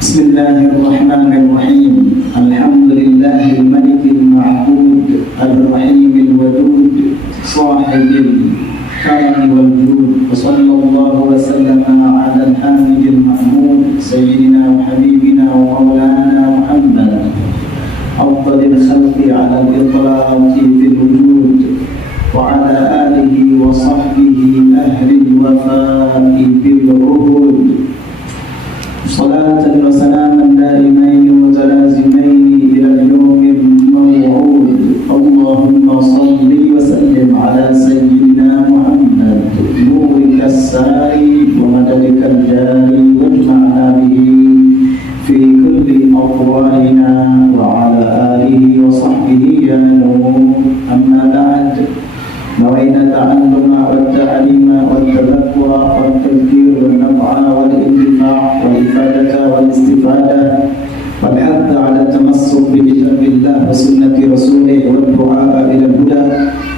Bismillahirrahmanirrahim. Alhamdulillahil malikil ma'bud, ar-rahimil wadud, sahibil karami wal jud. Wa sallallahu wa sallama ala al-hamidil mahmud, sayyidina wa habibina wa maulana Muhammad, afdalil khalqi ala al-itlaqi fil wujud, wa ala alihi wa sahbihi ahli al-wafa'i bil uhud. Salatan wa salaman daimain mutalazimain ila al-yawmil maw'ud. Allahumma salli wa sallim ala sayyidina Muhammad, nurika as-sari wa madadika al-jari, wajma'na bihi fi kulli aqwalina wa ala alihi wa sahbihi ya nur. Amma ba'd. نوينا التعلم والتعليم والتذكر والتذكير والنفع والانتفاع والإفادة والاستفادة والحث على التمسك بكتاب الله وسنة رسوله والدعاء إلى الهدى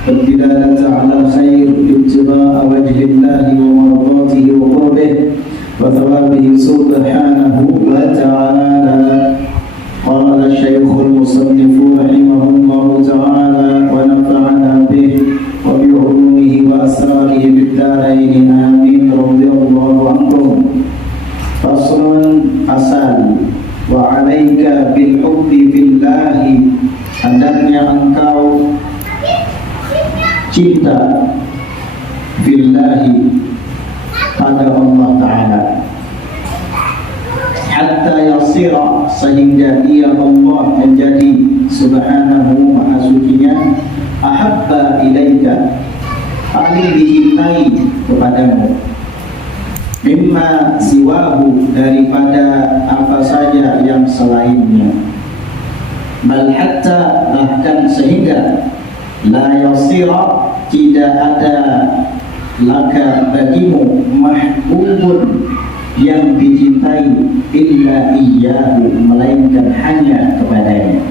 والدلالة على الخير ابتغاء وجه الله ومرضاته وقربه وثوابه سبحانه وتعالى. قال الشيخ المصنف رحمه الله تعالى ونفعنا به وبعلومه وأسراره بالدارين آمين. رضي الله عنكم. فصل asal wa alaika bil hubbi billahi, hendaknya engkau cinta billahi pada Allah Ta'ala, hatta yasira, sehingga ia Allah menjadi subhanahu maha sucinya, ahabba ilaika, paling dicintai kepadamu, mimma siwahu, daripada apa saja yang selainnya, bal hatta, bahkan sehingga, la yasira, tidak ada laka bagimu, mahbubun, yang dicintai, illa iyyahu, melainkan hanya kepadanya.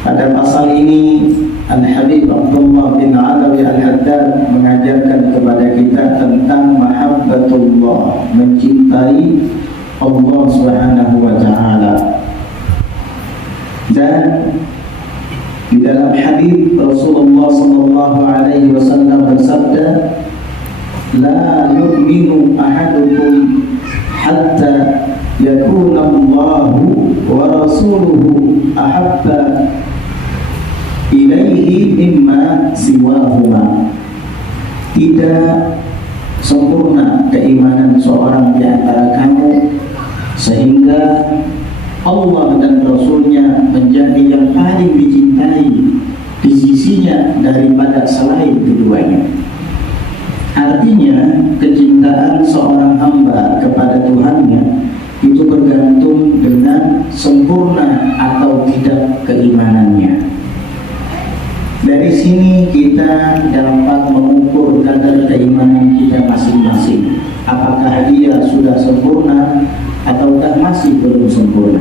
Pada pasal ini Al-Habib Abdullah bin Alawi Al-Haddad mengajarkan kepada kita tentang mahabbatullah, mencintai Allah Subhanahu wa Ta'ala. Dan di dalam hadis Rasulullah sallallahu alaihi wasallam bersabda, la yu'minu ahadukum hatta yakuna Allahu wa rasuluhu ahabba ilaihi mimma siwahuma. Tidak sempurna keimanan seorang di antara kamu sehingga Allah dan Rasulnya menjadi yang paling dicintai di sisinya daripada selain keduanya. Artinya kecintaan seorang hamba kepada Tuhannya itu bergantung dengan sempurna atau tidak keimanannya. Dari sini kita dapat mengukur kadar keimanan kita masing-masing, apakah dia sudah sempurna ataukah masih belum sempurna.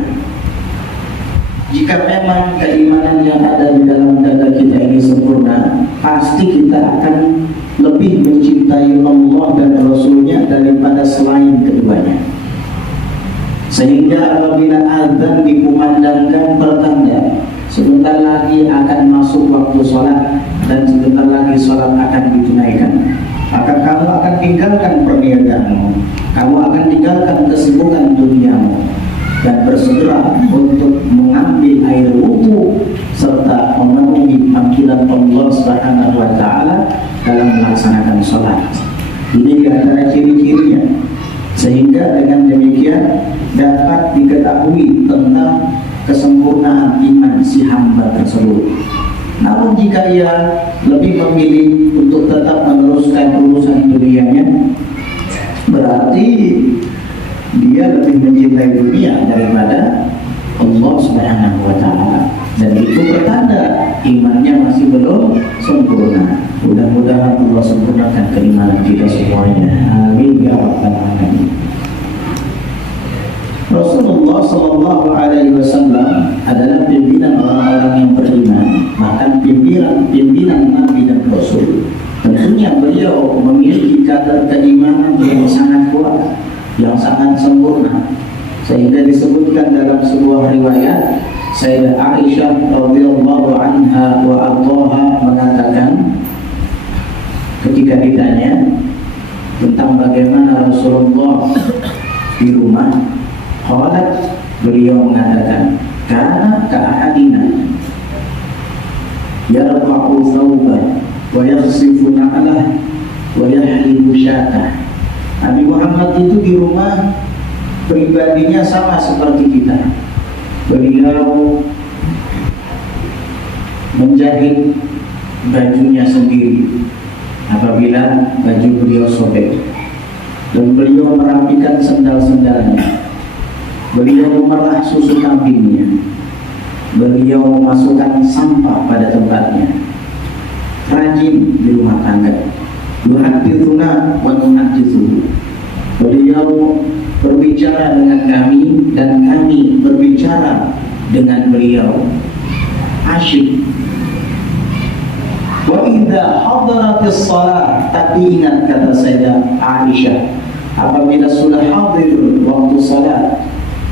Jika memang keimanan yang ada di dalam dada kita ini sempurna, pasti kita akan lebih mencintai Allah dan Rasulnya daripada selain keduanya. Sehingga apabila azan dikumandangkan pertanda sebentar lagi akan masuk waktu sholat dan sebentar lagi sholat akan ditunaikan, maka kamu akan tinggalkan perniagaanmu, kamu akan tinggalkan kesibukan duniamu dan bersegera untuk mengambil air wudu serta memenuhi panggilan Allah Subhanahu wa Ta'ala dalam melaksanakan sholat. Ini di antara ciri-cirinya, sehingga dengan demikian dapat diketahui tentang kesempurnaan iman si hamba tersebut. Namun jika ia lebih memilih untuk tetap meneruskan urusan dunianya, berarti dia lebih mencintai dunia daripada Allah Subhanahu wa Ta'ala, dan itu pertanda imannya masih belum sempurna. Mudah-mudahan Allah sempurnakan keimanan kita semuanya. Amin ya rabbal alamin. Rasulullah Sallallahu Alaihi Wasallam adalah pimpinan orang-orang yang beriman, bahkan pimpinan Nabi dan Rasul. Tentunya beliau memiliki kadar keimanan yang sangat kuat, yang sangat sempurna. Sehingga disebutkan dalam sebuah riwayat, Sayyidah Aisyah radhiyallahu anha wa ardhaha mengatakan ketika ditanya tentang bagaimana Rasulullah di rumah, qalat, beliau mengatakan, kana ka'ahadina yarfa'u thawbah wa yakhsifu na'lah wa yahlibu syatah. Nabi Muhammad itu di rumah pribadinya sama seperti kita. Beliau menjahit bajunya sendiri apabila baju beliau sobek, dan beliau merapikan sendal-sendalnya. Beliau memerah susu kambingnya. Beliau memasukkan sampah pada tempatnya. Rajin di rumah tangga. Yuhadditsuna wa nuhadditsuhu. Beliau berbicara dengan kami dan kami berbicara dengan beliau. Asyik. Wa idza hadaratis shalah, tapi ingat kata Sayyidah Aisyah, apabila sudah hadir waktu salat,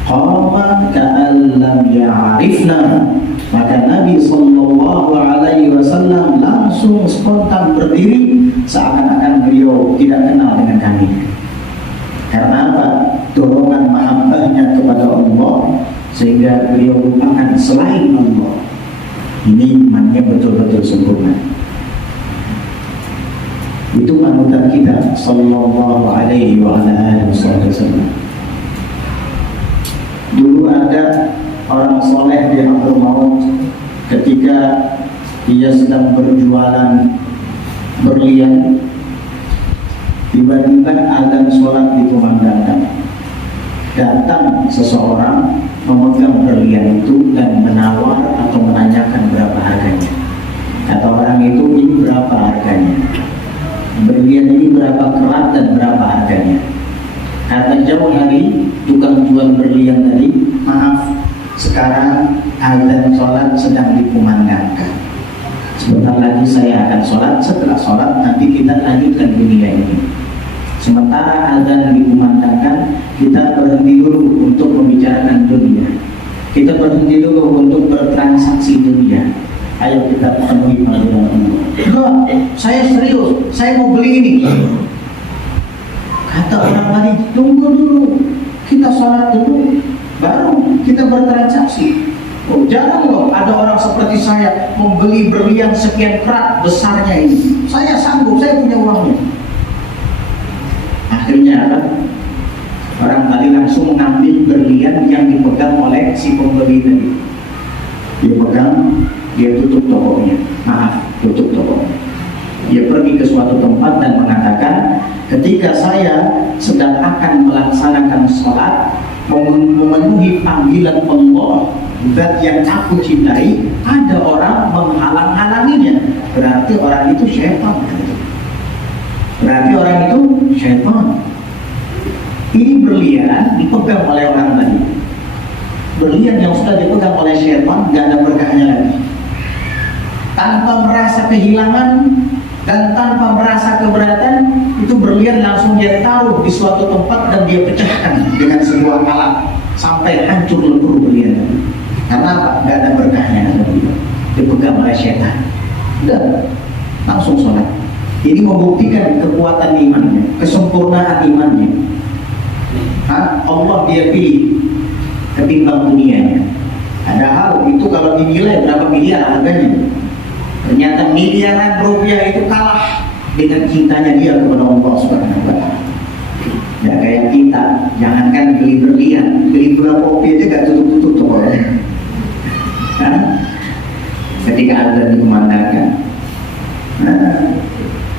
qama ka'an lam ya'rifna, maka Nabi sallallahu alaihi wasallam langsung spontan berdiri seakan-akan beliau tidak kenal dengan kami. Karena apa? Dorongan mahabbahnya kepada Allah sehingga beliau lupakan selain Allah. Ini imannya betul-betul sempurna. Itu panutan kita sallallahu alaihi wa ala alihi wasallam. Dulu ada orang soleh di Hadramaut, ketika dia sedang berjualan berlian, tiba-tiba azan sholat dikumandangkan. Datang seseorang memegang berlian itu dan menawar atau menanyakan berapa harganya. Kata orang itu, ini berapa harganya? Berlian ini berapa kerat dan berapa harganya? Kata jauh hari tukang jual berlian tadi, maaf, sekarang azan sholat sedang dikumandangkan. Sebentar lagi saya akan sholat, setelah sholat nanti kita lanjutkan dunia ini. Sementara azan dikumandangkan, kita berhenti dulu untuk membicarakan dunia. Kita berhenti dulu untuk bertransaksi dunia. Ayo kita penuhi panggilan Allah. Enggak, saya serius, saya mau beli ini. Kata orang tadi, tunggu dulu, kita sholat dulu, baru kita bertransaksi. Oh, jarang loh ada orang seperti saya membeli berlian sekian kerat besarnya ini. Saya sanggup, saya punya uangnya. Akhirnya apa? Orang tadi langsung mengambil berlian yang dipegang oleh si pembeli tadi. Dia pegang, dia tutup tokonya. Maaf, tutup tokonya. Dia pergi ke suatu tempat dan mengatakan, ketika saya sedang akan melaksanakan sholat, memenuhi panggilan Allah, zat yang aku cintai, ada orang menghalang-halanginya. Berarti orang itu syaitan. Berarti orang itu syaitan. Ini berlian dipegang oleh orang tadi. Berlian yang sudah dipegang oleh syaitan, gak ada berkahnya lagi. Tanpa merasa kehilangan dan tanpa merasa keberatan, itu berlian langsung dia taruh di suatu tempat dan dia pecahkan dengan sebuah alat sampai hancur lebur berlian. Karena apa? Gak ada berkahnya. Dipegang oleh syaitan. Udah, langsung sholat. Ini membuktikan kekuatan imannya, kesempurnaan imannya. Allah dia pilih ketimbang dunianya. Padahal itu kalau dinilai berapa miliar harganya, ternyata miliaran rupiah itu kalah dengan cintanya dia kepada Allah Subhanahu wa Ta'ala. Ya kayak kita, jangankan beli berlian, beli gula kopi aja gak tutup-tutup tokonya. Ketika azan dikumandangkan,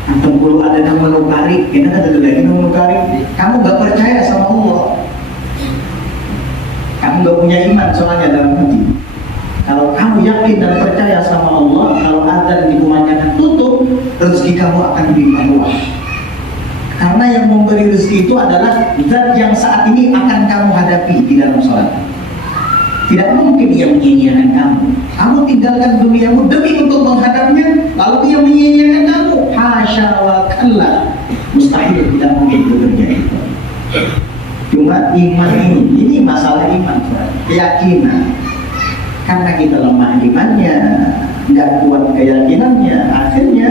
atau kalau ada yang menukari, kita ada lagi menukari. Kamu gak percaya sama Allah, kamu gak punya iman soalnya dalam hati. Kalau kamu yakin dan percaya sama Allah, kalau azan dikumandangkan tutup, rezeki kamu akan dilipat luas. Karena yang memberi rezeki itu adalah zat yang saat ini akan kamu hadapi di dalam sholat. Tidak mungkin dia menyia-nyiakan kamu. Kamu tinggalkan duniamu demi untuk menghadapnya, lalu dia menyia-nyiakan kamu. Hasya wa kalla. Mustahil, tidak mungkin itu terjadi. Cuma iman ini masalah iman, keyakinan. Karena kita lemah imannya, nggak kuat keyakinannya, akhirnya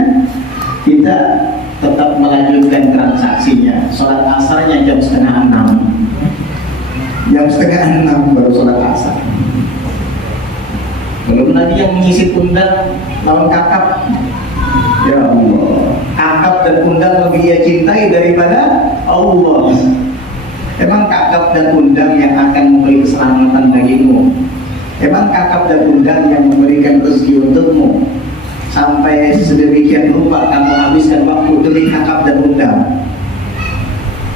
kita tetap melanjutkan transaksinya. Sholat asarnya jam 5:30, jam 5:30 baru sholat asar. Belum lagi yang mengisi undang lawan kakap. Ya Allah, kakap dan undang lebih dia cintai daripada Allah. Emang kakap dan undang yang akan memberi keselamatan bagimu? Emang kakap dan undang yang memberikan rezeki untukmu? Sampai sedemikian rupa kamu habiskan waktu demi kakap dan undang,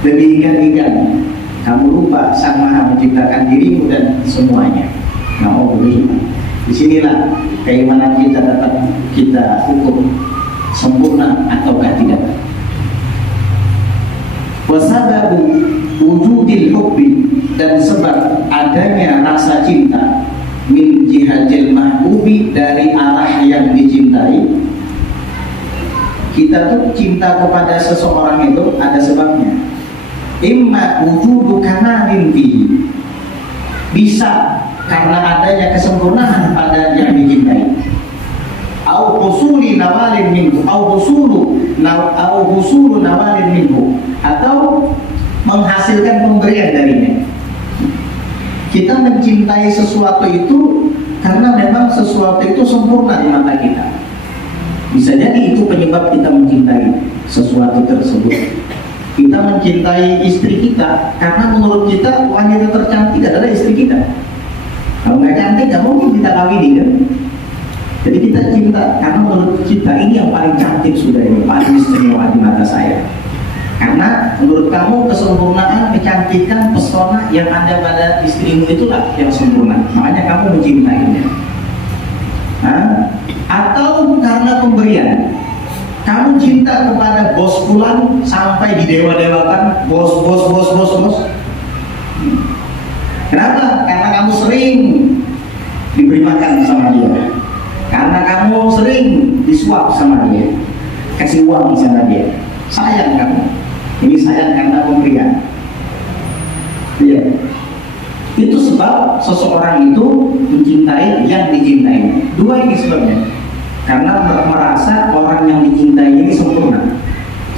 demi ikan-ikan. Kamu lupa Sang Maha menciptakan dirimu dan semuanya. Na'udzubillah. Disinilah keimanan kita tetap kita ukur sempurna ataukah tidak. Wasababu wujudil hubbi, dan sebab adanya rasa cinta min jihadil mahbubi, dari arah yang dicintai. Kita tuh cinta kepada seseorang itu ada sebabnya. Imma wujudu kamalin fihi, bisa karena adanya kesempurnaan pada yang dicintai. Au husuli nawalin minhu, au husulu nawalin minhu, atau menghasilkan pemberian darinya. Kita mencintai sesuatu itu karena memang sesuatu itu sempurna di mata kita. Bisa jadi itu penyebab kita mencintai sesuatu tersebut. Kita mencintai istri kita karena menurut kita wanita tercantik adalah istri kita. Kalau nggak cantik nggak mungkin kita kawini kan. Jadi kita cinta karena menurut kita ini yang paling cantik sudah, ini paling istimewa di mata saya. Karena menurut kamu kesempurnaan, kecantikan, pesona yang ada pada istrimu itulah yang sempurna. Makanya kamu mencintainya. Atau karena pemberian. Kamu cinta kepada bos fulan sampai didewa-dewakan, bos. Kenapa? Karena kamu sering diberi makan sama dia. Karena kamu sering disuap sama dia, kasih uang sama dia. Sayang kamu. Ini sayang karena pemberian. Iya. Itu sebab seseorang itu mencintai yang dicintai. Dua ini sebabnya. Karena merasa orang yang dicintai ini sempurna.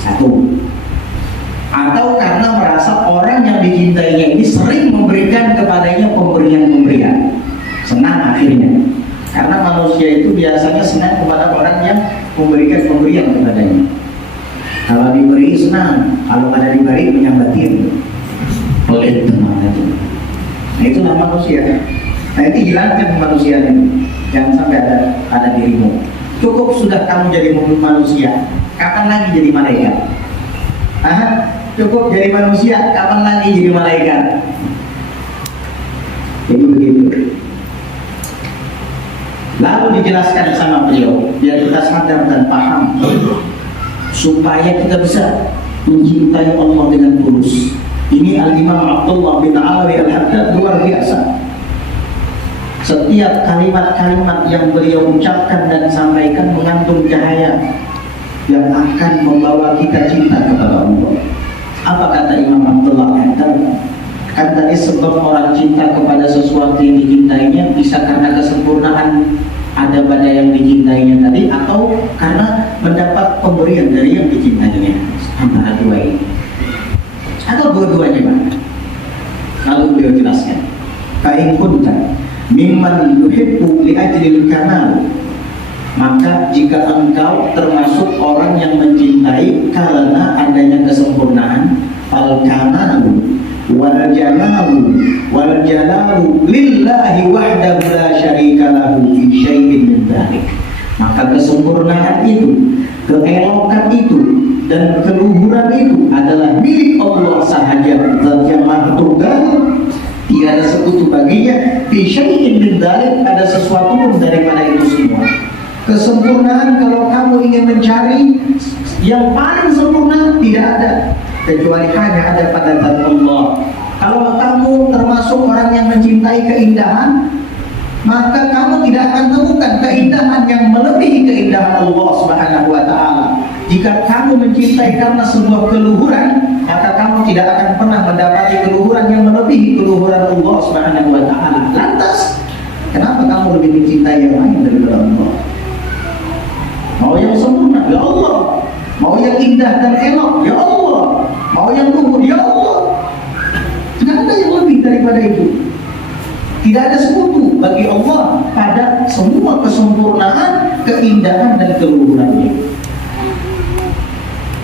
Satu. Atau karena merasa orang yang dicintainya ini sering memberikan kepadanya pemberian-pemberian. Senang akhirnya. Karena manusia itu biasanya senang kepada orang yang memberikan pemberian kepadanya. Kalau diberi senang, kalau ada diberi menyambatin. Pelit teman itu. Nah itulah manusia. Nah itu hilangkan kemanusiaan itu. Jangan sampai ada dirimu. Cukup sudah kamu jadi manusia. Kapan lagi jadi malaikat? Cukup jadi manusia. Kapan lagi jadi malaikat? Jadi begitu. Lalu dijelaskan sama beliau biar kita sadar dan paham, supaya kita bisa mencintai Allah dengan tulus. Ini Al-Imam Abdullah bin Alawi Al-Haddad luar biasa. Setiap kalimat-kalimat yang beliau ucapkan dan sampaikan mengandung cahaya yang akan membawa kita cinta kepada Allah. Apa kata Imam Abdullah Al-Haddad? Kan tadi sebab orang cinta kepada sesuatu yang dicintainya bisa karena kesempurnaan ada pada yang dicintainya tadi, atau karena mendapat pemberian dari yang dicintainya. Antara dua ini, atau dua-duanya Pak. Lalu beliau jelaskan, fa'in kunta mimman yuhibbu li'ajlil kamal, maka jika engkau termasuk orang yang mencintai karena adanya kesempurnaan, fal kamalu wal jalalu lillahi wahdahu la syarika lahu fi syai'in min dzalik. Maka kesempurnaan itu, keelokan itu, dan keluhuran itu adalah milik Allah sahaja, zat yang maha tunggal, tiada sekutu baginya. Fi syai'in min dzalik, ada sesuatu pun daripada itu semua. Kesempurnaan kalau kamu ingin mencari yang paling sempurna tidak ada, kecuali hanya ada pada zat Allah. Kalau kamu termasuk orang yang mencintai keindahan, maka kamu tidak akan temukan keindahan yang melebihi keindahan Allah Subhanahu wa Ta'ala. Jika kamu mencintai karena sebuah keluhuran, maka kamu tidak akan pernah mendapati keluhuran yang melebihi keluhuran Allah Subhanahu wa Ta'ala. Lantas, kenapa kamu lebih mencintai yang lain daripada Allah? Mau yang sempurna, ya Allah. Mau yang indah dan elok, ya Allah. Mau yang luhur, ya Allah. Tidak ada yang lebih daripada itu. Tidak ada sekutu bagi Allah pada semua kesempurnaan, keindahan dan keluhurannya.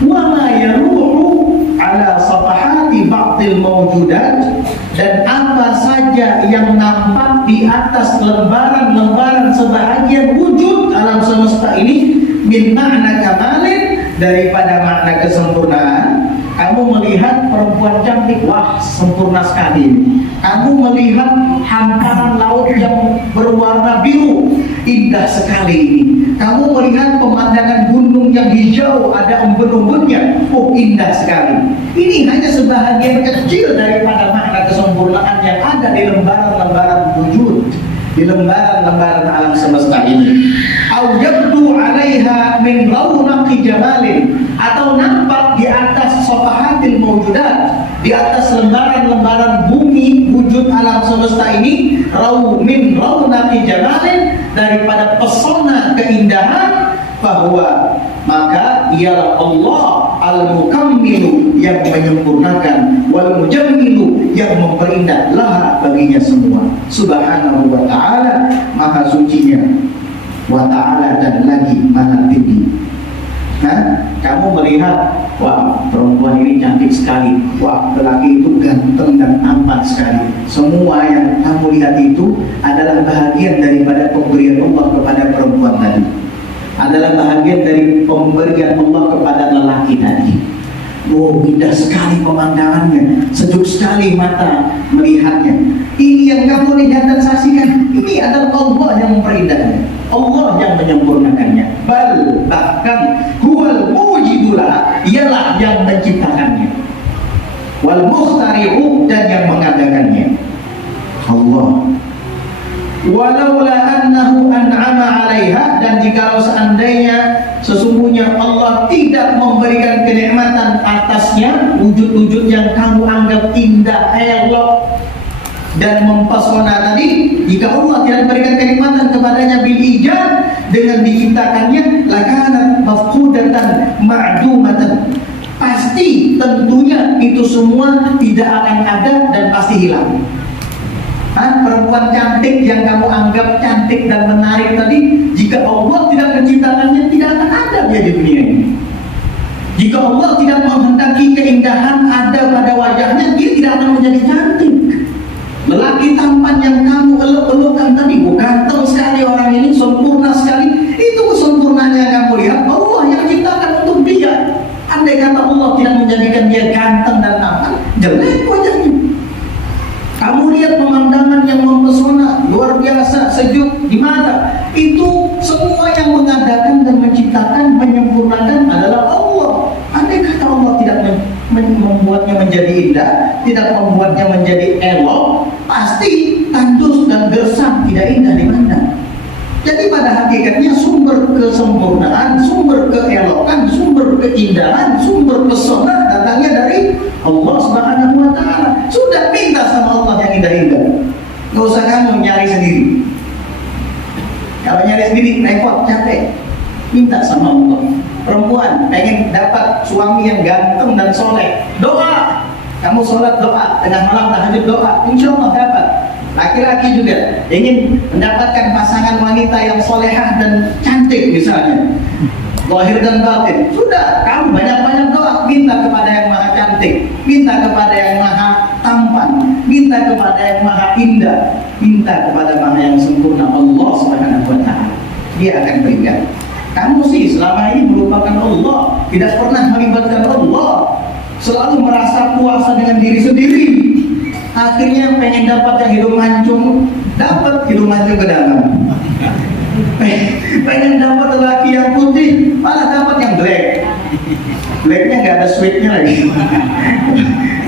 Wa ma yaruhu ala safahati ba'dil mawjudat, dan apa saja yang nampak di atas lembaran-lembaran sebahagian wujud alam semesta ini min makna kamalin, daripada makna kesempurnaan. Kamu melihat perempuan cantik, wah sempurna sekali. Kamu melihat hamparan laut yang berwarna biru, indah sekali ini. Kamu melihat pemandangan gunung yang hijau, ada embun-embunnya, oh indah sekali. Ini hanya sebahagian kecil daripada makna kesempurnaan yang ada di lembaran-lembaran wujud, di lembaran-lembaran alam semesta ini. Au yabdu 'alaiha min raunaqi jamalin, atau nampak di atas safahatil mawjudat, di atas lembaran-lembaran bumi wujud alam semesta ini, min raunaqi jamalin, daripada pesona keindahan, bahwa maka ialah Allah al-mukammilu, yang menyempurnakan, wal mujammilu, yang memperindah laha baginya semua. Subhanahu wa ta'ala, maha sucinya, wa ta'ala, dan lagi maha tinggi. Nah, kamu melihat, wah perempuan ini cantik sekali, wah lelaki itu ganteng dan tampan sekali. Semua yang kamu lihat itu adalah bahagian daripada pemberian Allah kepada perempuan tadi, adalah bahagian dari pemberian Allah kepada lelaki tadi. Oh, indah sekali pemandangannya, sejuk sekali mata melihatnya. Ini yang kamu lihat dan saksikan, ini adalah Allah yang memperindahnya, Allah yang menyempurnakannya. Bahkan huwal mujidulah, ialah yang menciptakannya, wal mukhtari'u, dan yang mengadakannya, Allah. Walaula annahu an'ama 'alaiha, dan jikalau seandainya sesungguhnya Allah tidak memberikan kenikmatan atasnya, wujud-wujud yang kamu anggap indah, elok dan mempesona tadi, jika Allah tidak memberikan kenikmatan kepadanya bil ijad, dengan diciptakannya, lakanat mafqudatan ma'dumatan, pasti tentunya itu semua tidak akan ada dan pasti hilang. Perempuan cantik yang kamu anggap cantik dan menarik tadi, jika Allah tidak menciptakannya, tidak akan ada dia di dunia ini. Jika Allah tidak menghendaki keindahan ada pada wajahnya, dia tidak akan menjadi cantik. Lelaki tampan yang kamu elok-elokkan tadi, ganteng sekali orang ini, sempurna sekali, itu kesempurnaannya yang kamu lihat, Allah yang ciptakan untuk dia. Andai kata Allah tidak menjadikan dia ganteng dan tampan, jelek wajahnya. Kamu lihat pemandangan yang mempesona, luar biasa, sejuk di mata. Itu semua yang mengadakan dan menciptakan, menyempurnakan adalah Allah. Andai kata Allah tidak membuatnya menjadi indah, tidak membuatnya menjadi elok, pasti tandus dan gersang, tidak indah dipandang. Jadi pada hakikatnya sumber kesempurnaan, sumber keelokan, sumber keindahan, sumber pesona datangnya dari Allah Subhanahu wa ta'ala. Sudah minta sama Allah yang indah-indah, gak usah kamu nyari sendiri. Kalau nyari sendiri repot, capek. Minta sama Allah. Perempuan pengen dapat suami yang ganteng dan soleh, doa. Kamu sholat doa, tengah malam tahajud doa, insya Allah dapat. Laki-laki juga ingin mendapatkan pasangan wanita yang solehah dan cantik misalnya, zahir dan batin. Sudah, kamu banyak-banyak doa, minta kepada yang maha cantik, minta kepada yang maha tampan, minta kepada yang maha indah, minta kepada maha yang sempurna, Allah Subhanahu wa ta'ala. Dia akan berikan. Kamu sih selama ini melupakan Allah, tidak pernah melibatkan Allah, selalu merasa puasa dengan diri sendiri. Akhirnya pengen dapat yang hidung mancung, dapat hidung mancung ke dalam. Pengen dapat lelaki yang putih, malah dapat yang black. Blacknya nggak ada sweetnya lagi.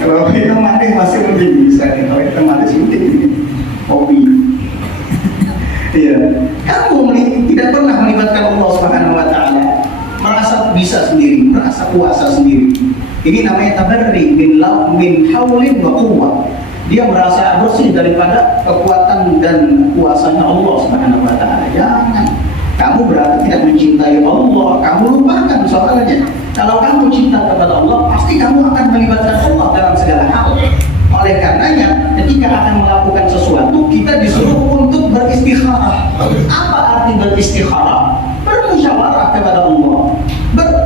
Kalau hitam manis masih mending bisa, kalau hitam manis mending kopi. kuasa sendiri. Ini namanya tabarri min haulin wa quwwah. Dia merasa bersih daripada kekuatan dan kuasanya Allah Subhanahu wa taala. Jangan. Kamu berarti tidak mencintai Allah, kamu lupakan soalnya. Kalau kamu cinta kepada Allah, pasti kamu akan melibatkan Allah dalam segala hal. Oleh karenanya, ketika akan melakukan sesuatu, kita disuruh untuk beristikharah. Apa arti beristikharah? Bermusyawarah kepada Allah,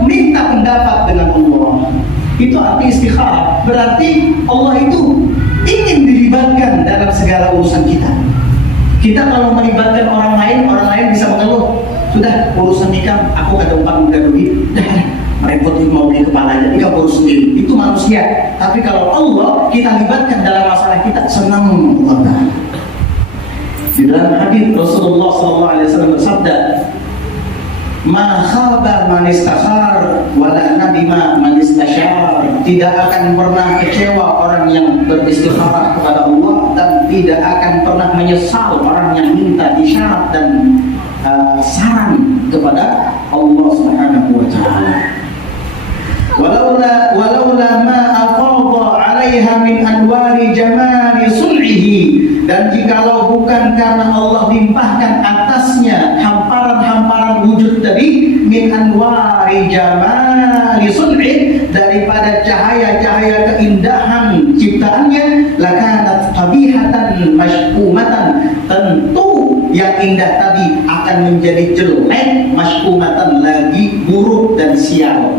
minta pendapat dengan Allah. Itu arti istikharah. Berarti Allah itu ingin dilibatkan dalam segala urusan kita. Kita kalau melibatkan orang lain bisa mengeluh. Sudah, urusan nikah, aku ada umpan muda duit, dah merepotin mau beli kepalanya, nikah urus sendiri. Itu manusia. Tapi kalau Allah kita libatkan dalam masalah kita, senang Allah. Di dalam hadis Rasulullah SAW bersabda, "Ma khaba man istakhar wa la nadima man istashar." Tidak akan pernah kecewa orang yang beristikharah kepada Allah, dan tidak akan pernah menyesal orang yang minta isyarat dan saran kepada Allah Subhanahu wa taala. Walaula ma afadha 'alaiha min anwari jamali sun'ihi, dan jikalau bukan karena Allah limpahkan atasnya hamparan-hamparan wujud tadi, min anwari jamali sun'i, daripada cahaya-cahaya keindahan ciptaannya, lakanat qabihatan mashkumatan, tentu yang indah tadi akan menjadi jelek, mashkumatan lagi buruk dan sial.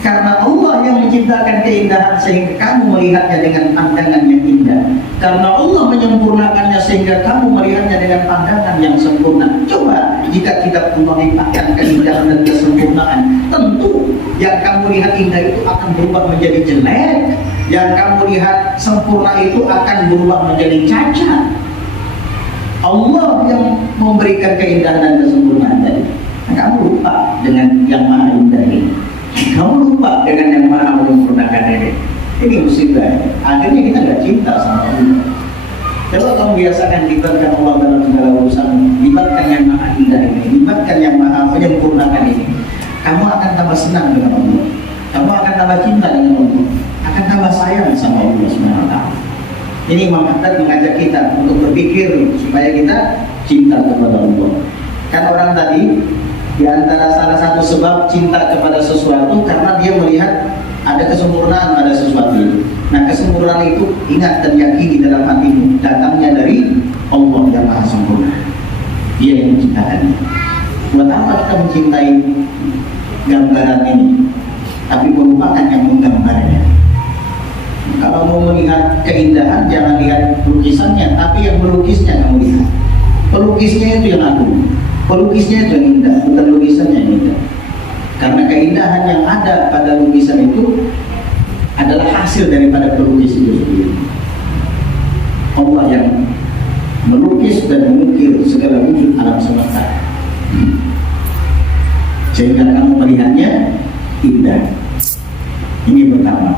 Karena Allah yang menciptakan keindahan sehingga kamu melihatnya dengan pandangan yang indah. Karena Allah menyempurnakannya sehingga kamu melihatnya dengan pandangan yang sempurna. Coba jika kita melimpahkan keindahan dan kesempurnaan, tentu yang kamu lihat indah itu akan berubah menjadi jelek. Yang kamu lihat sempurna itu akan berubah menjadi cacat. Allah yang memberikan keindahan dan kesempurnaan tadi. Kamu lupa dengan yang maha indah ini. Kamu lupa dengan yang maha menyempurnakan ini. Ini musibah. Akhirnya kita nggak cinta sama Allah. Coba kamu biasakan libatkan Allah dalam segala urusan. Libatkan yang maha indah ini, libatkan yang maha menyempurnakan ini. Kamu akan tambah senang dengan Allah. Kamu akan tambah cinta dengan Allah. Akan tambah sayang sama Allah Subhanahu wa taala. Ini Imam Haddad mengajak kita untuk berpikir supaya kita cinta kepada Allah. Kan orang tadi, di antara salah satu sebab cinta kepada sesuatu karena dia melihat ada kesempurnaan pada sesuatu itu. Nah, kesempurnaan itu ingat dan yakini dalam hatimu, datangnya dari Allah yang maha sempurna. Dia yang menciptakannya. Buat apa kita mencintai gambaran ini, tapi melupakan yang menggambarnya? Kalau mau melihat keindahan, jangan lihat lukisannya, tapi yang melukisnya kamu lihat. Pelukisnya itu yang agung, pelukisnya itu yang indah, bukan lukisannya yang indah. Karena keindahan yang ada pada lukisan itu adalah hasil daripada pelukis itu sendiri. Allah yang melukis dan mengukir segala wujud alam semesta, sehingga kamu melihatnya indah. Ini pertama.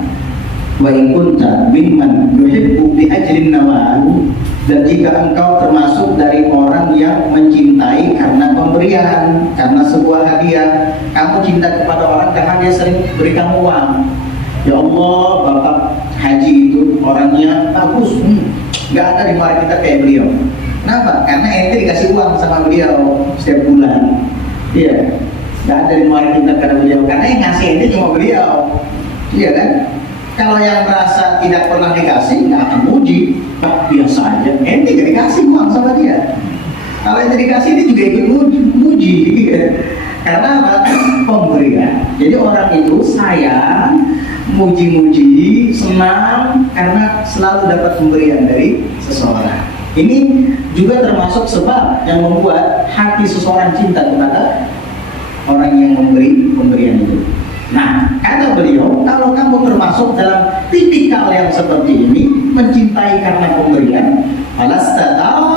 Wa in kunta mimman yuhibbu bi ajrin nawal, dan jika engkau termasuk dari orang yang mencintai karena pemberian, karena sebuah hadiah. Kamu cinta kepada orang karena dia sering beri kamu uang. Ya Allah, Bapak Haji itu orangnya bagus, nggak ada di mari kita kayak beliau. Kenapa? Karena ente dikasih uang sama beliau setiap bulan. Iya, nggak ada di mari kita karena beliau, karena yang ngasih ente cuma beliau. Iya kan? Kalau yang merasa tidak pernah dikasih, nggak akan muji. Bah, biasa aja. Ente gak dikasih uang sama dia. Kalau ente dikasih, dia juga ikut muji. Karena apa? Pemberian. Jadi orang itu sayang, muji-muji, senang karena selalu dapat pemberian dari seseorang. Ini juga termasuk sebab yang membuat hati seseorang cinta kepada orang yang memberi pemberian itu. Nah, kata beliau, kalau kamu termasuk dalam tipikal yang seperti ini, mencintai karena pemberian, falastata,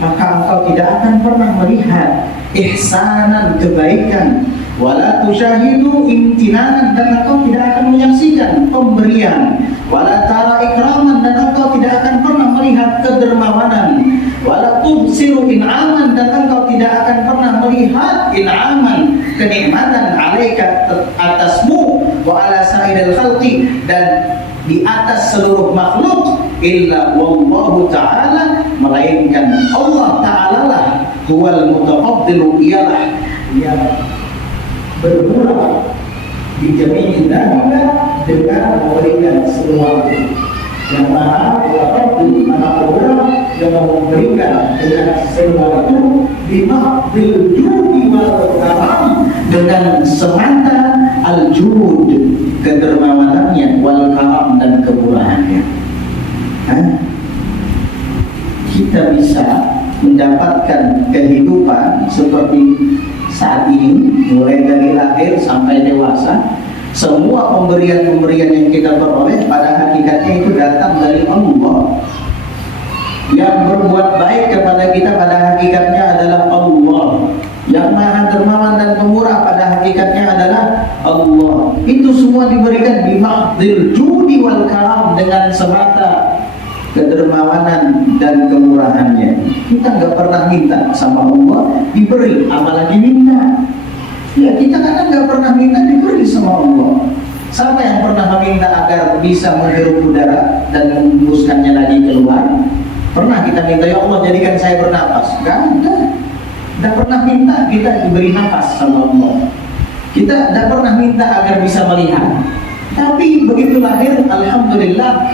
maka engkau tidak akan pernah melihat ihsanan, kebaikan, wala tusyahidu imtinanan, dan engkau tidak akan menyaksikan pemberian, wala tara ikraman, dan engkau tidak akan pernah melihat kedermawanan, wala tubsiru in'aman, dan engkau tidak akan pernah melihat in'aman, kenikmatan alaika, atasmu, wa ala sa'iril khalqi, dan di atas seluruh makhluk, illa wallahu ta'ala, melainkan Allah ta'ala lah, huwal mutafaddilu, ialah yang bermurah di jami'in dahillah, dengan memberikan semua yang maha mutafaddilu, maha bermurah, yang memberikan dengan semua itu bima'dil judi wal karam, dengan semata al-jud, kedermawanannya, wal karam, dan kemurahannya. Kita bisa mendapatkan kehidupan seperti saat ini, mulai dari lahir sampai dewasa. Semua pemberian-pemberian yang kita peroleh pada hakikatnya itu datang dari Allah. Yang berbuat baik kepada kita pada hakikatnya adalah Allah. Yang maha dermawan dan pemurah pada hakikatnya adalah Allah. Itu semua diberikan bima'dil judi wal karam, dengan semata kedermawanan dan kemurahannya. Kita nggak pernah minta sama Allah diberi, apalagi minta. Ya, kita kadang nggak pernah minta diberi sama Allah. Siapa yang pernah meminta agar bisa menghirup udara dan menghembuskannya lagi keluar? Pernah kita minta, ya Allah jadikan saya bernapas? Nggak ada. Tidak pernah minta kita diberi nafas sama Allah. Kita tidak pernah minta agar bisa melihat. Tapi begitu lahir, alhamdulillah,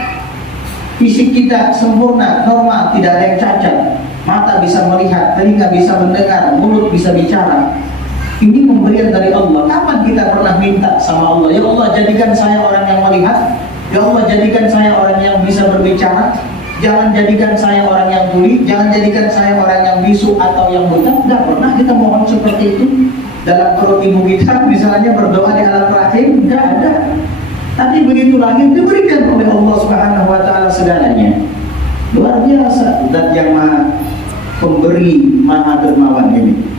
fisik kita sempurna, normal, tidak ada yang cacat. Mata bisa melihat, telinga bisa mendengar, mulut bisa bicara. Ini pemberian dari Allah. Kapan kita pernah minta sama Allah, ya Allah jadikan saya orang yang melihat, ya Allah jadikan saya orang yang bisa berbicara, jangan jadikan saya orang yang tuli, jangan jadikan saya orang yang bisu atau yang buta. Tidak pernah kita mohon seperti itu. Dalam perut ibu kita misalnya berdoa di alam rahim, tidak ada. Tapi begitu lahir diberikan oleh Allah Subhanahu wa taala segalanya. Luar biasa zat yang maha pemberi, maha dermawan ini.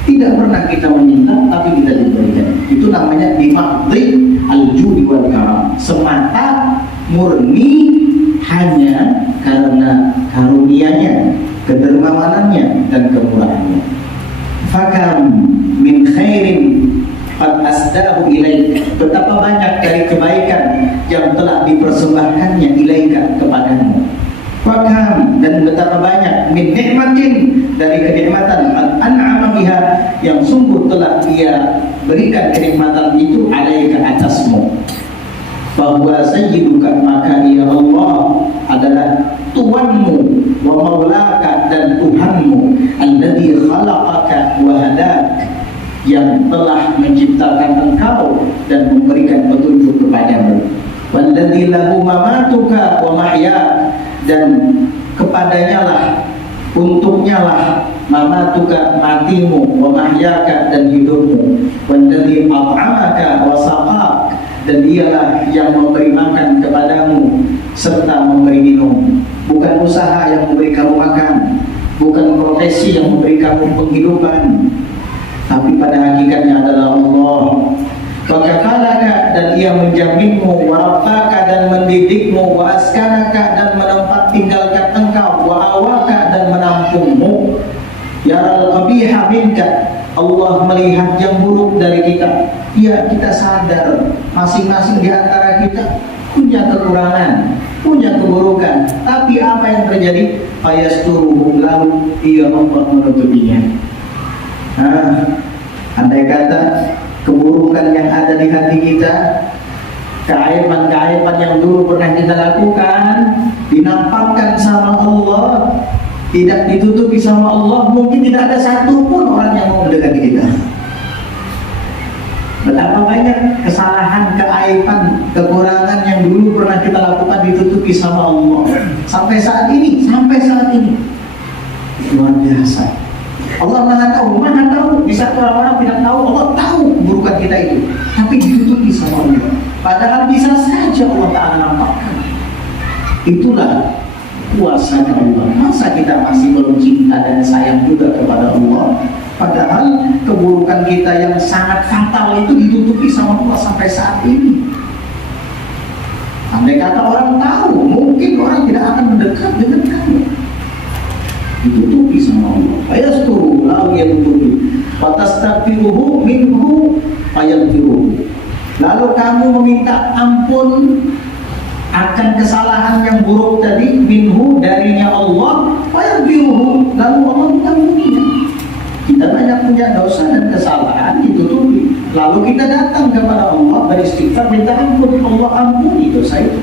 Tidak pernah kita meminta, tapi kita diberikan. Itu namanya bima'dil al-judi wal karam, semata murni hanya karena karunia-Nya, kedermawanannya, dan kemurahannya. Fakam min khairin qad asdahu ilaika, betapa banyak dari kebaikan yang telah dipersembahkannya ilaika, kepadamu. Fakam, dan betapa banyak min nikmatin, dari kenikmatan an'ama biha, yang sungguh telah Dia berikan kenikmatan itu alaika, atasmu. Bahwa sayyiduka, maka Dia Allah adalah Tuhanmu, wa maulaka, dan Tuhanmu, alladzi khalaqaka wa hadak, yang telah menciptakan engkau dan memberikan petunjuk kepadamu. Walladzi lahu mamatuka wa mahyak, dan kepadanya lah, untuknya lah, mamatuka, matimu, wa mahyaka, dan hidupmu. Walladzi at'amaka wa saqak, dan Dialah yang memberi makan kepadamu serta memberi minum. Bukan usaha yang memberi kamu makan, bukan profesi yang memberi kamu penghidupan, tapi pada hakikatnya adalah Allah. Wakafalaka, dan Ia menjaminmu, warafaka, dan mendidikmu, wa askanaka, dan menempat tinggalkan engkau, wa awaka, dan menampungmu. Yaral qabiha minka, Allah melihat yang buruk dari kita. Ya, kita sadar masing-masing di antara kita punya kekurangan, punya keburukan. Tapi apa yang terjadi? Fayasturuhu, lalu Ia menutupinya. Andai kata keburukan yang ada di hati kita, keaiban-keaiban yang dulu pernah kita lakukan, dinampakkan sama Allah, tidak ditutupi sama Allah, mungkin tidak ada satupun orang yang mau mendekati kita. Betapa banyak kesalahan, keaiban, kekurangan yang dulu pernah kita lakukan ditutupi sama Allah. Sampai saat ini, luar biasa. Allah Maha tahu, di saat orang-orang tidak tahu, Allah tahu keburukan kita itu, tapi ditutupi sama Allah. Padahal bisa saja Allah Ta'ala nampakkan. Itulah kuasa Allah. Masa kita masih belum cinta dan sayang juga kepada Allah? Padahal keburukan kita yang sangat fatal itu ditutupi sama Allah sampai saat ini. Andai kata orang tahu, mungkin orang tidak akan mendekat dengan kamu. Ditutupi ditutupi sama Allah. Fayasturu lalu ia tutupi. Fatastaghfiruhu minhu fayaghfiruhu. Lalu kamu meminta ampun akan kesalahan yang buruk tadi, minhu darinya Allah, fayaghfiruhu, lalu Allah mengampuninya. Kita banyak punya dosa dan kesalahan ditutupi. Lalu kita datang kepada Allah beristighfar minta ampun, Allah ampuni dosa itu.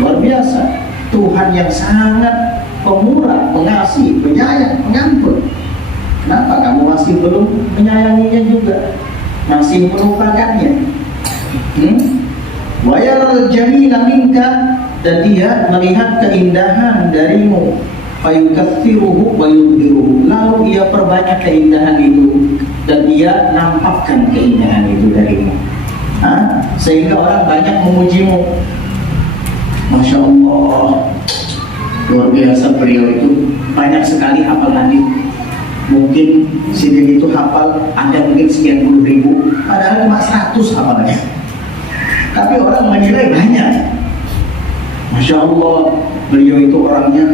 Luar biasa. Tuhan yang sangat pemurah, pengasih, penyayang, pengampun. Kenapa kamu masih belum menyayanginya juga? Masih melupakannya? Wa yaral jamila minka, dan dia melihat keindahan darimu. Fayukatsiruhu wa yudhiruhu, lalu ia perbanyak keindahan itu dan dia nampakkan keindahan itu darimu. Sehingga orang banyak memujimu. Masya Allah, luar biasa beliau itu, banyak sekali hafal hadis. Mungkin sini itu hafal ada mungkin sekian puluh ribu, padahal cuma 100 hafalannya. Tapi orang menilai banyak. Masya Allah, beliau itu orangnya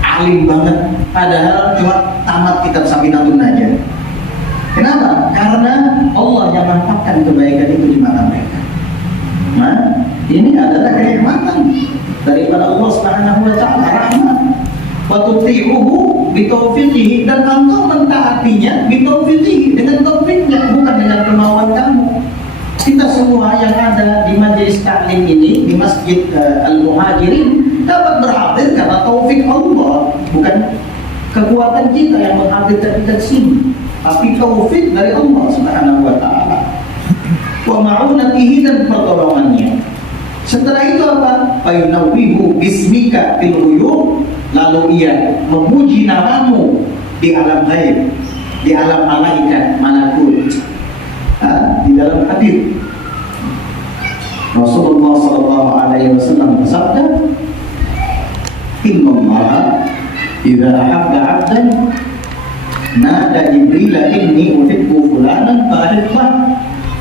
alim banget, padahal cuma tamat kitab Safinatun aja. Kenapa? Karena Allah yang menampakkan kebaikan itu di mata mereka. Nah, ini adalah kenikmatan daripada Allah Subhanahu wa taala, rahmat. Wa tuti'uhu bi taufiqihi, dan engkau mentaatinya bi taufiqihi, dengan taufiknya, bukan dengan kemauan kamu. Kita semua yang ada di majelis taklim ini, di Masjid Al-Muhajirin, dapat berhadir karena taufik Allah, bukan kekuatan kita yang menghadirkan kita di sini, tapi taufik dari Allah Subhanahu wa taala. Wa ma'unatihi, dan pertolongannya. Setelah itu apa? Fayunawwihu bismika fil ghuyub, lalu ia memuji namamu di alam ghaib, di alam malaikat, malakut. Di dalam hadis Rasulullah sallallahu alaihi wasallam bersabda, "Inna Allah idza ahabba 'abdan nada Jibril inni uhibbu fulanan fa ahibbah."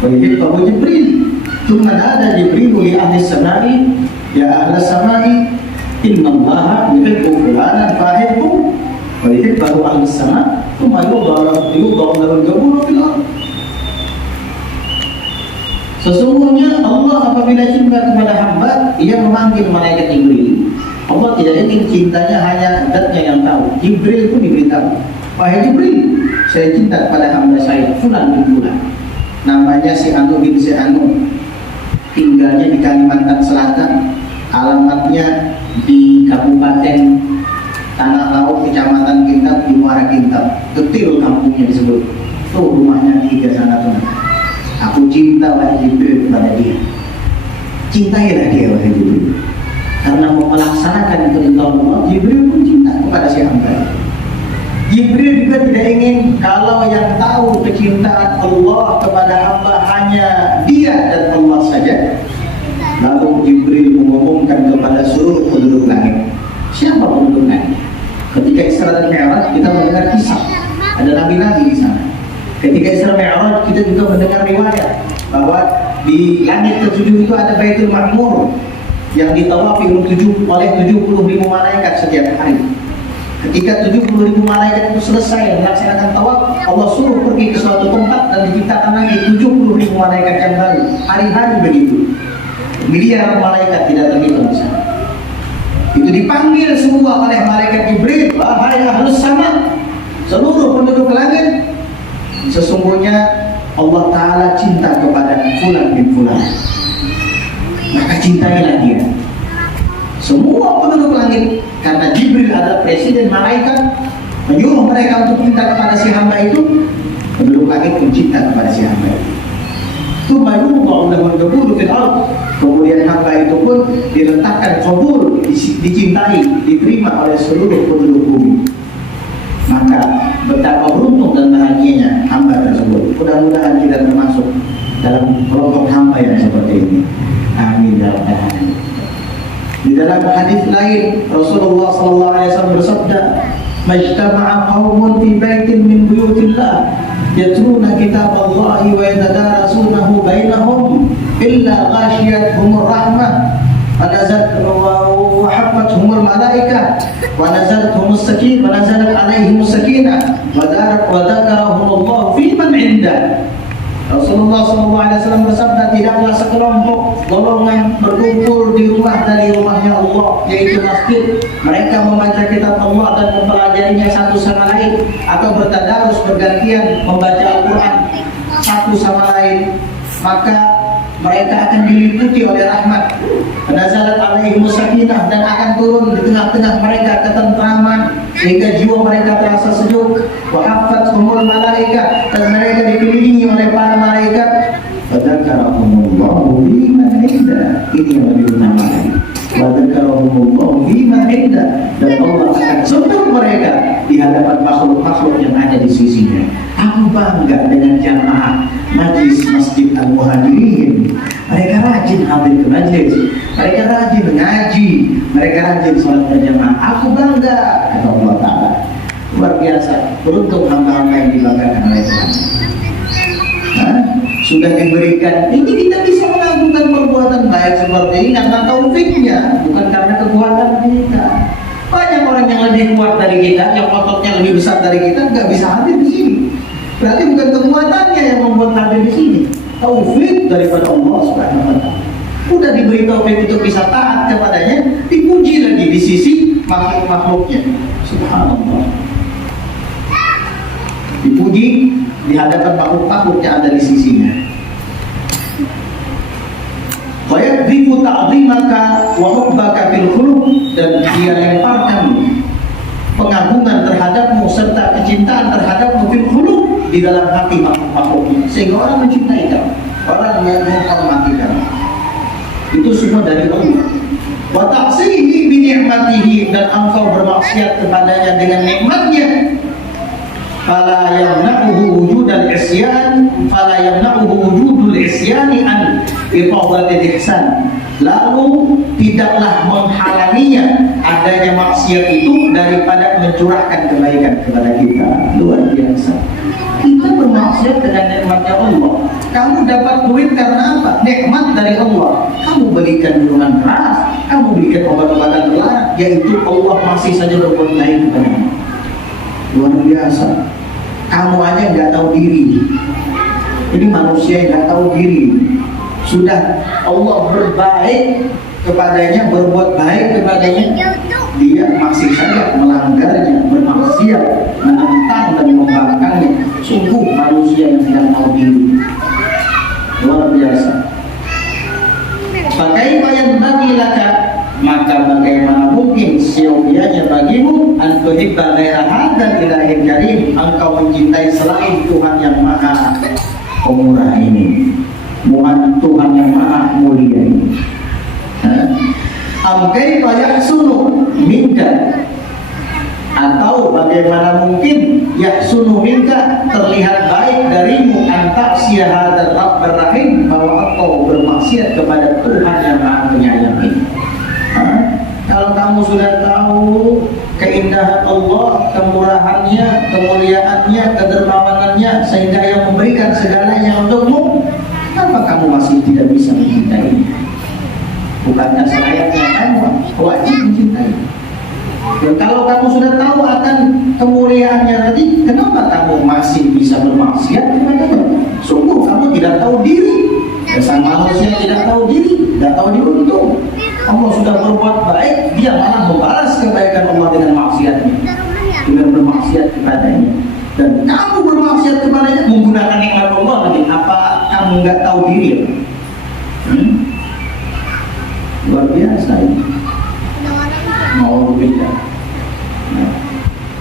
Wajib Abu Jibril, thumma nada Jibril li ahli samai, ya ahli samai, inna Allah yuhibbu fulanan fa ahibbu, wajib Abu ahli samai, thumma yudha'u lahu al-qabul fil ardh. Sesungguhnya Allah apabila cinta kepada hamba, ia memanggil malaikat Jibril. Allah tidak ingin cintanya hanya zatnya yang tahu. Jibril pun diberitahu, wahai Jibril, saya cinta kepada hamba saya, fulan bin fulan, namanya si Anu bin si Anu, tinggalnya di Kalimantan Selatan, alamatnya di Kabupaten Tanah Laut, Kecamatan Kintab, di Muara Kintab, Tetil kampungnya disebut. Tuh rumahnya di sana tuh. Aku cinta wahai Jibril kepada dia. Cintailah dia wahai Jibril, karena mau melaksanakan perintah Allah. Jibril pun cinta kepada si hamba. Jibril juga tidak ingin kalau yang tahu kecintaan Allah kepada hamba hanya dia dan Allah saja. Lalu Jibril mengumumkan kepada seluruh penduduk langit. Siapa penduduk langit? Ketika Isra dan Mi'raj kita mendengar kisah, ada nabi-nabi di sana. Ketika Isra Mi'raj kita juga mendengar riwayat bahwa di langit ke-7 itu ada Baitul Ma'mur yang ditawafi oleh 70.000 malaikat setiap hari. Ketika 70.000 malaikat itu selesai melaksanakan tawaf, Allah suruh pergi ke suatu tempat dan diciptakan lagi 70.000 malaikat yang baru. Hari-hari begitu. Miliar malaikat tidak terhitung di sana. Itu dipanggil semua oleh malaikat Jibril, wahai ahlus sama, seluruh penduduk langit. Sesungguhnya Allah Ta'ala cinta kepada fulan bin fulan, maka cintailah dia. Semua penduduk langit, karena Jibril adalah presiden malaikat, menyuruh mereka untuk cinta kepada si hamba itu. Penduduk langit pun cinta kepada si hamba itu. Kemudian hamba itu pun diletakkan qabul, dicintai, diterima oleh seluruh penduduk bumi. Maka betapa beruntung dan bahagianya hamba tersebut. Mudah-mudahan kita termasuk dalam kelompok hamba yang seperti ini. Amin ya rabbal alamin. Di dalam hadis lain Rasulullah sallallahu alaihi wasallam bersabda, "Majtama'a qaumun fi baitin min buyutillah yatluna kitaballahi wa yatadarasunahu bainahum illa ghashiyatuhumur rahmah wa hafathumul malaikah wa nazalat alaihimus sakinah wa dzakarahumullah fi man 'indah. Rasulullah SAW bersabda, tidaklah sekelompok golongan berkumpul di rumah dari rumahnya Allah, yaitu masjid. Mereka membaca kitab Allah dan mempelajarinya satu sama lain, atau bertadarus bergantian membaca Al-Quran satu sama lain, maka mereka akan diliputi oleh rahmat. Nazalat alaihimus sakinah, dan akan turun di tengah-tengah mereka ketentraman sehingga jiwa mereka terasa sejuk. Wa hafathumul malaika, dan mereka dikelilingi oleh para malaikat. Fadzakarahumullahu biman 'inda, ini yang lebih utama. Fadzakarahumullahu biman 'inda, dan Allah akan sebut mereka di hadapan makhluk-makhluk yang ada di sisinya. Aku bangga dengan jamaah majlis Masjid Al-Muhajirin. Mereka rajin hadir ke majlis, mereka rajin mengaji, mereka rajin sholat berjamaah. Aku bangga, kata Allah Ta'ala. Luar biasa, beruntung hamba-hamba yang dibanggakan oleh Tuhan. Sudah diberikan, ini kita bisa melakukan perbuatan baik seperti ini karena taufiknya, bukan karena kekuatan kita. Banyak orang yang lebih kuat dari kita, yang ototnya lebih besar dari kita, nggak bisa hadir di sini. Berarti bukan kekuatannya yang membuat hadir di sini, taufik daripada Allah Subhanahu wa Ta'ala. Udah diberi taufik untuk bisa taat kepadanya, dipuji lagi di sisi makhluk-makhluknya. Subhanallah. Dipuji di hadapan makhluk-makhluk yang ada di sisinya. Wa yakdzifu ta'zimaka wa hubbaka fil khuluq, dan dia lemparkan pengagungan terhadapmu serta kecintaan terhadapmu fil khuluq, di dalam hati makhluk-makhluknya, sehingga orang mencintai kamu, orang yang menghormati kamu. Itu semua dari Allah. Wa ta'sihi bi ni'matihi, dan engkau bermaksiat kepadanya dengan nikmatnya. Fala yamna'uhu wujudul isyan, fala yamna'uhu wujudul isyani an ifadatil ihsan. Lalu tidaklah menghalanginya adanya maksiat itu daripada mencurahkan kebaikan kepada kita. Luar biasa. Kita bermaksiat dengan nikmatnya Allah. Kamu dapat duit karena apa? Nikmat dari Allah. Kamu belikan minuman keras, kamu belikan obat-obatan terlarang, yaitu Allah masih saja berbuat baik kepadamu. Luar biasa. Kamu aja nggak tahu diri. Ini manusia yang nggak tahu diri. Sudah Allah berbaik kepadanya, berbuat baik kepadanya, dia masih saja melanggarnya, bermaksiat, menentang dan membangkangnya. Sungguh manusia yang tidak tahu diri. Luar biasa. Fakaifa yanbaghi laka, maka bagaimana mungkin siogianya bagimu antuhibba ghaira hadzal ilahil karim, engkau mencintai selain Tuhan yang maha pemurah ini, Tuhan yang maha mulia ini. Am kaifa yahsunu minka, atau bagaimana mungkin yahsunu minka, terlihat baik darimu antaksiya hadzal rabbir rahim, bahwa engkau bermaksiat kepada Tuhan yang maha penyayang ini. Kalau kamu sudah tahu keindahan Allah, kemurahannya, kemuliaannya, kedermawanannya, sehingga yang memberikan segalanya untukmu, kenapa kamu masih tidak bisa mencintai? Bukankah selayaknya kamu wajib mencintai? Dan kalau kamu sudah tahu akan kemuliaannya tadi, kenapa kamu masih bisa bermaksiat kepadanya? Sungguh kamu tidak tahu diri. Dasar manusia tidak tahu diri, tidak tahu diuntung. Allah sudah berbuat baik, dia malah membalas kebaikan Allah dengan maksiatnya, dengan bermaksiat kepadanya. Dan kamu bermaksiat kepadanya menggunakan nikmat Allah lagi. Apa kamu nggak tahu diri? Luar biasa ini. Mau beda.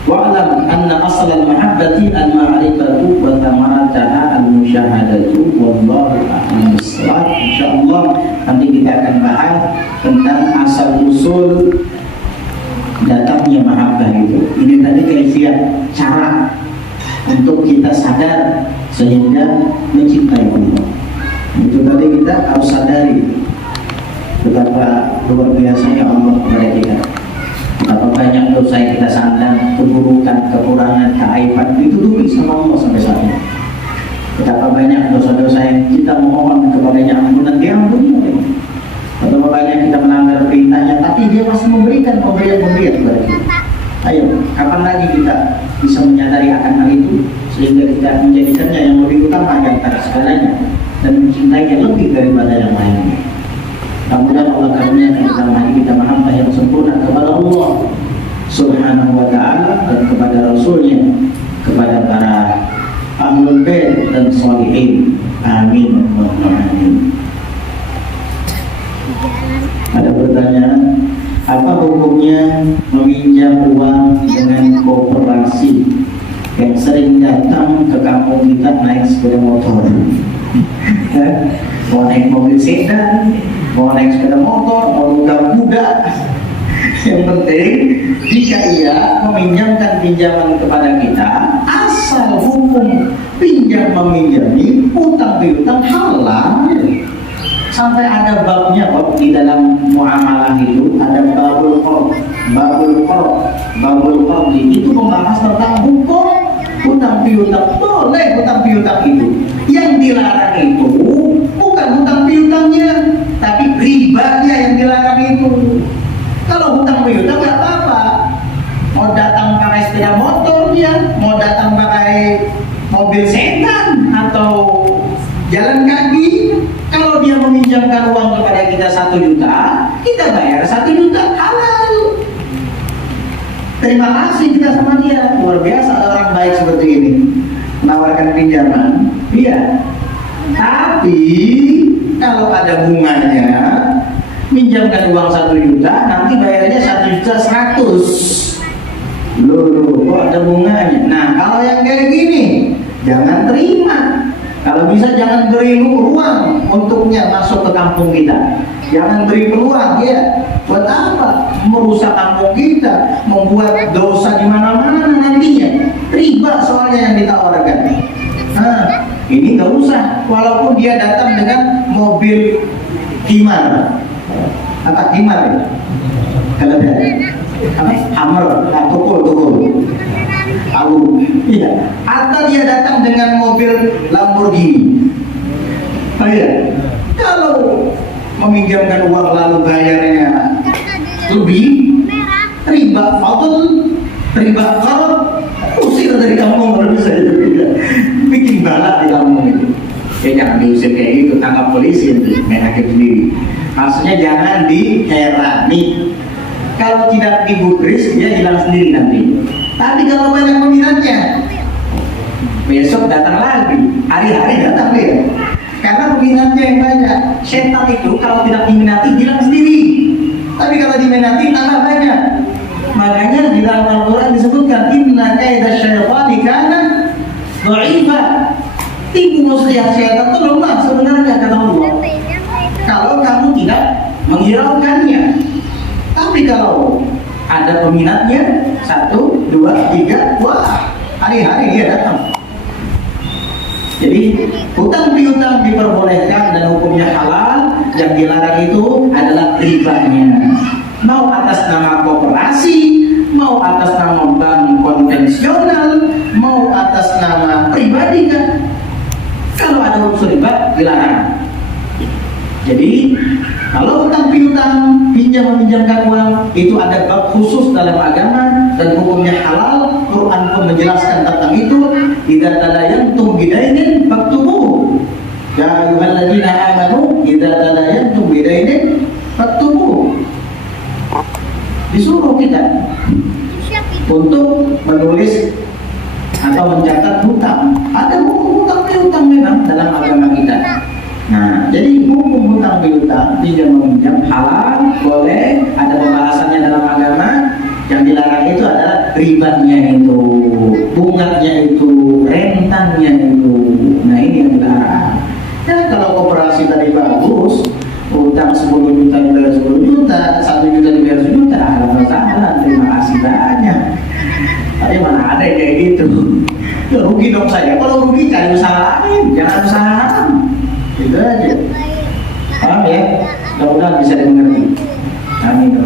Wa'lam anna asal al-mahabbati al-ma'rifatu wa thamarataha al-musyahadatu wallahu a'lam bissawab. Insyaallah nanti kita akan bahas tentang asal usul datangnya mahabbah itu. Ini tadi kaifiyah, cara untuk kita sadar sehingga mencintai Allah. Itu tadi kita harus sadari betapa luar biasanya Allah kepada kita. Betapa banyak dosa yang kita sandang, keburukan, kekurangan, keaiban, ditutupi sama Allah sampai saat ini. Betapa banyak dosa-dosa yang kita mohon kepadanya ampunan, dia ampuni. Betapa banyak kita melanggar perintahnya, tapi dia masih memberikan pemberian-pemberian kepada kita. Ayo, kapan lagi kita bisa menyadari akan hal itu sehingga kita menjadikannya yang lebih utama di antara segalanya dan mencintainya lebih daripada yang lainnya. Mudah-mudahan Allah karuniakan dalam hati kita mahabbah yang sempurna kepada Allah Subhanahu wa ta'ala dan kepada Rasulnya, kepada para ahlul bait dan sholihin. Amin. Amin. Ada pertanyaan, apa hukumnya meminjam uang dengan koperasi yang sering datang ke kampung kita naik sepeda motor? Mau naik mobil sedan, mau naik sepeda motor, mau kuda. Yang penting jika ia meminjamkan pinjaman kepada kita, asal hukum pinjam meminjami utang piutang halal. Sampai ada babnya, bab di dalam muamalah itu ada babul qard itu membahas tentang hukum utang piutang. Boleh utang piutang itu. Yang dilarang itu bukan utang piutangnya, tapi ribanya yang dilarang itu. Kalau hutang piutang nggak apa-apa, mau datang pakai sepeda motor dia, mau datang pakai mobil sedan atau jalan kaki. Kalau dia meminjamkan uang kepada kita 1 juta, kita bayar 1 juta, halal. Terima kasih kita sama dia. Luar biasa ada orang baik seperti ini, menawarkan pinjaman. Iya. Tapi kalau ada bunganya, minjamkan uang 1 juta, nanti bayarnya 1.100.000. Loh, kok ada bunganya? Nah, kalau yang kayak gini, jangan terima. Kalau bisa jangan beri ruang untuknya masuk ke kampung kita. Jangan beri peluang, ya. Buat apa? Merusak kampung kita, membuat dosa di mana-mana nantinya. Riba soalnya yang ditawarkan. Nah, ini nggak usah. Walaupun dia datang dengan mobil Himar. Apa Himar ya? Kalau dia apa? Hammer, tukul. Iya. Atau dia datang dengan mobil Lamborghini. Oh iya. Kalau meminjamkan uang lalu bayarnya lebih, riba fadl, riba qard, usir dari kampung kalau bisa itu. Bikin balak di kampung itu. Ya jangan diusir kayak gitu, tangkap polisi nanti, main hakim sendiri. Maksudnya jangan diherani. Kalau tidak digubris, dia hilang sendiri nanti. Tapi kalau banyak peminatnya, besok datang lagi, hari-hari datang dia. Karena peminatnya yang banyak. Setan itu kalau tidak diminati hilang sendiri. Tapi kalau diminati tambah banyak. Makanya di dalam Al-Quran disebutkan inna kaida syaitani kana dha'ifa. Tipu muslihat setan itu lemah sebenarnya kata Allah. Kalau kamu tidak menghiraukannya. Tapi kalau ada peminatnya 1, 2, 3, wah hari-hari dia datang. Jadi hutang piutang diperbolehkan dan hukumnya halal. Yang dilarang itu adalah ribanya. Mau atas nama koperasi, mau atas nama bank konvensional, mau atas nama pribadi kan. Kalau ada unsur riba dilarang. Jadi kalau hutang piutang, meminjamkan uang, itu ada bab khusus dalam agama dan hukumnya halal. Quran pun menjelaskan tentang itu. Idza tadayantum bidainin faktubuh. Ya ayyuhalladzina amanu idza tadayantum bidainin faktubuh. Disuruh kita untuk menulis atau mencatat hutang. Ada hukum hutang piutang memang dalam agama kita. Nah, jadi hukum hutang piutang, pinjam meminjam halal, boleh, ada pembahasannya dalam agama. Yang dilarang itu adalah ribanya itu, bunganya itu, rentannya itu. Nah, ini yang dilarang. Ya, kalau koperasi tadi bagus, utang 10 juta dibayar 10 juta, 1 juta dibayar 1 juta, alhamdulillah, terima kasih banyak. Tapi mana ada yang kayak gitu? Ya, rugi dong saya. Kalau rugi cari usaha lain, jangan usaha haram. Itu aja. Paham ya? Mudah-mudahan bisa dimengerti. Amin.